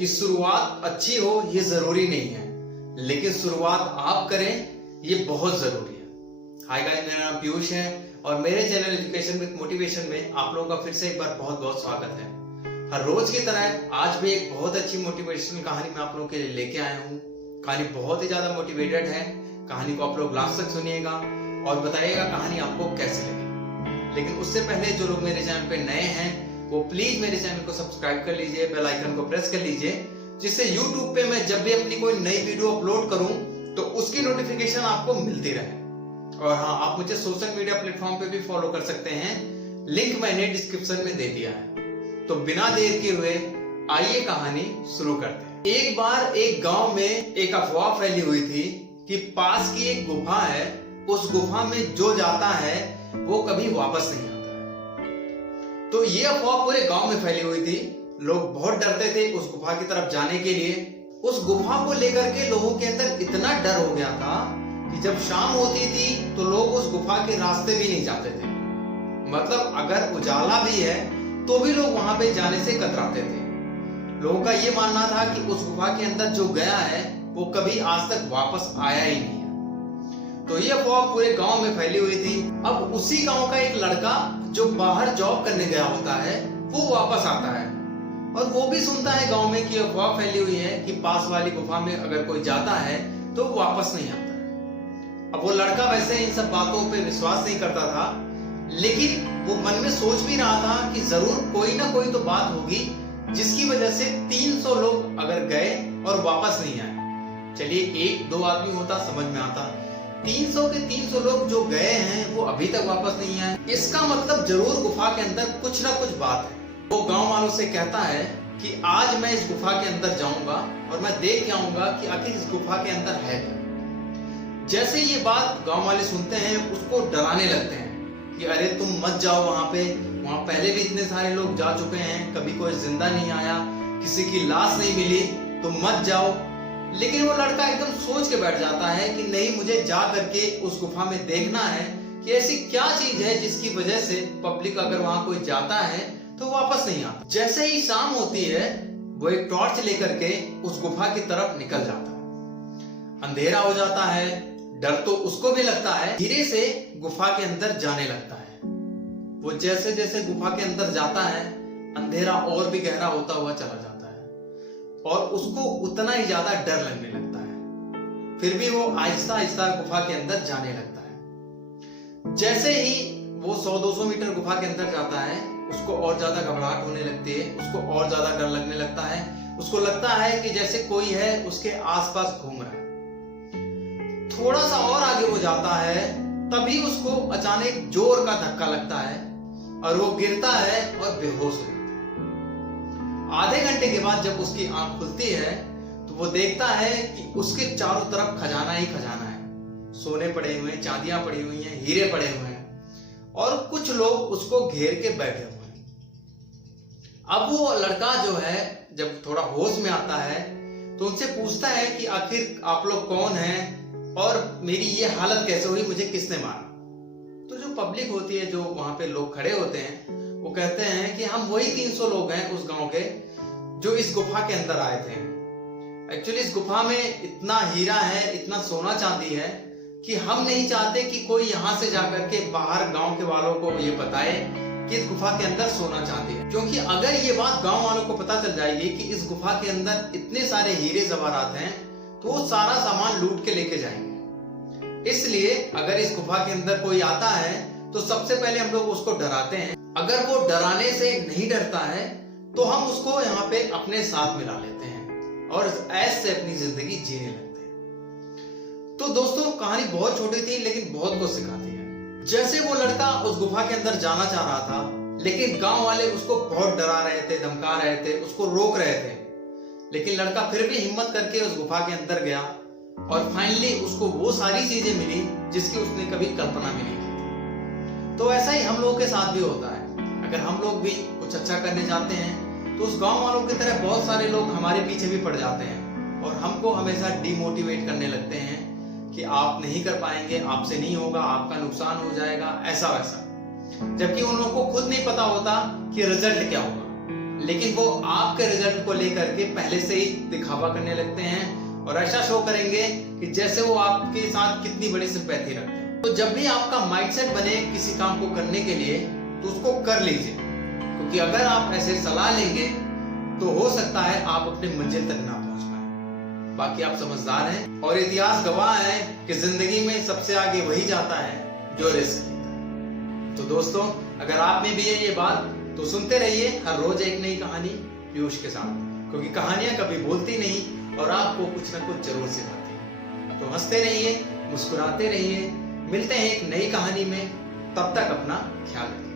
कि शुरुआत अच्छी हो ये जरूरी नहीं है, लेकिन शुरुआत आप करें ये बहुत जरूरी है। हाय गाइस, मेरा नाम पीयूष है और मेरे चैनल एजुकेशन विद मोटिवेशन में आप लोगों का फिर से एक बार बहुत बहुत स्वागत है। हर रोज की तरह आज भी एक बहुत अच्छी मोटिवेशनल कहानी मैं आप लोगों के लिए लेके आया हूँ। कहानी बहुत ही ज्यादा मोटिवेटेड है। कहानी को आप लोग लास्ट तक सुनिएगा और बताइएगा कहानी आपको कैसे लगी। लेकिन उससे पहले जो लोग मेरे चैनल पे नए हैं वो प्लीज मेरे चैनल को सब्सक्राइब कर लीजिए, बेल आइकन को प्रेस कर लीजिए, जिससे YouTube पे मैं जब भी अपनी कोई नई वीडियो अपलोड करूं तो उसकी नोटिफिकेशन आपको मिलती रहे। और हाँ, आप मुझे सोशल मीडिया प्लेटफॉर्म पे भी फॉलो कर सकते हैं, लिंक मैंने डिस्क्रिप्शन में दे दिया है। तो बिना देर के हुए आइए कहानी शुरू करते हैं। एक बार एक गांव में एक अफवाह फैली हुई थी कि पास की एक गुफा है, उस गुफा में जो जाता है वो कभी वापस नहीं आता है। तो ये अफवाह पूरे गांव में फैली हुई थी। लोग बहुत डरते थे उस गुफा की तरफ जाने के लिए। उस गुफा को लेकर के लोगों के अंदर इतना डर हो गया था कि जब शाम होती थी तो लोग उस गुफा के रास्ते भी नहीं जाते थे। मतलब अगर उजाला भी है तो भी लोग वहां पे जाने से कतराते थे। लोगों का ये मानना था कि उस गुफा के अंदर जो गया है वो कभी आज तक वापस आया ही नहीं है। तो ये अफवाह पूरे गांव में फैली हुई थी। अब उसी गांव का एक लड़का जो बाहर जॉब करने गया होता है वो वापस आता है और वो भी सुनता है गांव में कि अफवाह फैली हुई है कि पास वाली गुफा में अगर कोई जाता है तो वापस नहीं आता है। अब वो लड़का वैसे इन सब बातों पे विश्वास नहीं करता था, लेकिन वो मन में सोच भी रहा था कि जरूर कोई ना कोई तो बात होगी जिसकी वजह से 300 लोग अगर गए और वापस नहीं आए। चलिए, एक दो आदमी होता समझ में आता, 300 के 300 लोग जो गए हैं वो अभी तक वापस नहीं आए। इसका मतलब जरूर गुफा के अंदर कुछ ना कुछ बात है। वो गांव वालों से कहता है कि आज मैं इस गुफा के अंदर जाऊंगा और मैं देख के आऊंगा कि आखिर इस गुफा के अंदर है क्या। जैसे ये बात गांव वाले सुनते हैं उसको डराने लगते हैं कि अरे तुम मत जाओ वहां पे, वहां पहले भी इतने सारे लोग जा चुके हैं, कभी कोई जिंदा नहीं आया, किसी की लाश नहीं मिली, तुम मत जाओ। लेकिन वो लड़का एकदम सोच के बैठ जाता है कि नहीं, मुझे जा करके उस गुफा में देखना है कि ऐसी क्या चीज है जिसकी वजह से पब्लिक अगर वहां कोई जाता है तो वापस नहीं आता। जैसे ही शाम होती है वो एक टॉर्च लेकर के उस गुफा की तरफ निकल जाता है। अंधेरा हो जाता है, डर तो उसको भी लगता है। धीरे से गुफा के अंदर जाने लगता है। वो जैसे जैसे गुफा के अंदर जाता है अंधेरा और भी गहरा होता हुआ चला जाता है और उसको उतना ही ज्यादा डर लगने लगता है। फिर भी वो आहिस्ता आहिस्ता गुफा के अंदर जाने लगता है। जैसे ही वो 100-200 मीटर गुफा के अंदर जाता है उसको और ज्यादा घबराहट होने लगती है, उसको और ज्यादा डर लगने लगता है। उसको लगता है कि जैसे कोई है उसके आसपास घूम रहा है। थोड़ा सा और आगे वो जाता है तभी उसको अचानक जोर का धक्का लगता है और वो गिरता है और बेहोश हो जाता है। आधे घंटे के बाद जब उसकी आंख खुलती है तो वो देखता है कि उसके चारों तरफ खजाना ही खजाना है। सोने पड़े हुए हैं, चांदियां पड़ी हुई हैं, हीरे पड़े हुए हैं और कुछ लोग उसको घेर के बैठे हुए हैं। अब वो लड़का जो है जब थोड़ा होश में आता है तो उनसे पूछता है कि आखिर आप लोग कौन हैं और मेरी ये हालत कैसे हुई, मुझे किसने मारा। तो जो पब्लिक होती है, जो वहां पे लोग खड़े होते हैं, वो कहते हैं कि हम वही 300 लोग हैं उस गांव के जो इस गुफा के अंदर आए थे। एक्चुअली इस गुफा में इतना हीरा है, इतना सोना चांदी है कि हम नहीं चाहते कि कोई यहाँ से जाकर के बाहर गांव के वालों को ये बताए कि इस गुफा के अंदर सोना चांदी है, क्योंकि अगर ये बात गांव वालों को पता चल जाएगी कि इस गुफा के अंदर इतने सारे हीरे जवाहरात हैं तो वो सारा सामान लूट के लेके जाएंगे। इसलिए अगर इस गुफा के अंदर कोई आता है तो सबसे पहले हम लोग उसको डराते हैं। अगर वो डराने से नहीं डरता है तो हम उसको यहाँ पे अपने साथ मिला लेते हैं और ऐसे से अपनी जिंदगी जीने लगते हैं। तो दोस्तों, कहानी बहुत छोटी थी लेकिन बहुत कुछ सिखाती है। जैसे वो लड़का उस गुफा के अंदर जाना चाह रहा था, लेकिन गांव वाले उसको बहुत डरा रहे थे, धमका रहे थे, उसको रोक रहे थे, लेकिन लड़का फिर भी हिम्मत करके उस गुफा के अंदर गया और फाइनली उसको वो सारी चीजें मिली जिसकी उसने कभी कल्पना भी नहीं की थी। तो ऐसा ही हम लोगों के साथ भी होता है। अगर हम लोग भी कुछ अच्छा करने जाते हैं तो उस गांव वालों की तरह बहुत सारे लोग हमारे पीछे भी पड़ जाते हैं और हमको हमेशा डिमोटिवेट करने लगते हैं कि आप नहीं कर पाएंगे, आपसे नहीं होगा, आपका नुकसान हो जाएगा, ऐसा वैसा। जबकि उन लोगों को खुद नहीं पता होता कि रिजल्ट क्या होगा। लेकिन वो आपके रिजल्ट को लेकर के पहले से ही दिखावा करने लगते हैं और ऐसा शो करेंगे कि जैसे वो आपके साथ कितनी बड़ी सिंपैथी रखते हैं। तो जब भी आपका माइंडसेट बने किसी काम को करने के लिए तो उसको कर लीजिए, क्योंकि अगर आप ऐसे सलाह लेंगे तो हो सकता है आप अपनी मंजिल तक ना पहुंच पाए। बाकी आप समझदार हैं और इतिहास गवाह है कि जिंदगी में सबसे आगे वही जाता है जो रिस्क लेता है। तो दोस्तों, अगर आप में भी है ये बात तो सुनते रहिए हर रोज एक नई कहानी पीयूष के साथ, क्योंकि कहानियां कभी भूलती नहीं और आपको कुछ ना कुछ जरूर सिखाती है। तो हंसते रहिए, मुस्कुराते रहिए, मिलते हैं एक नई कहानी में। तब तक अपना ख्याल रखिए।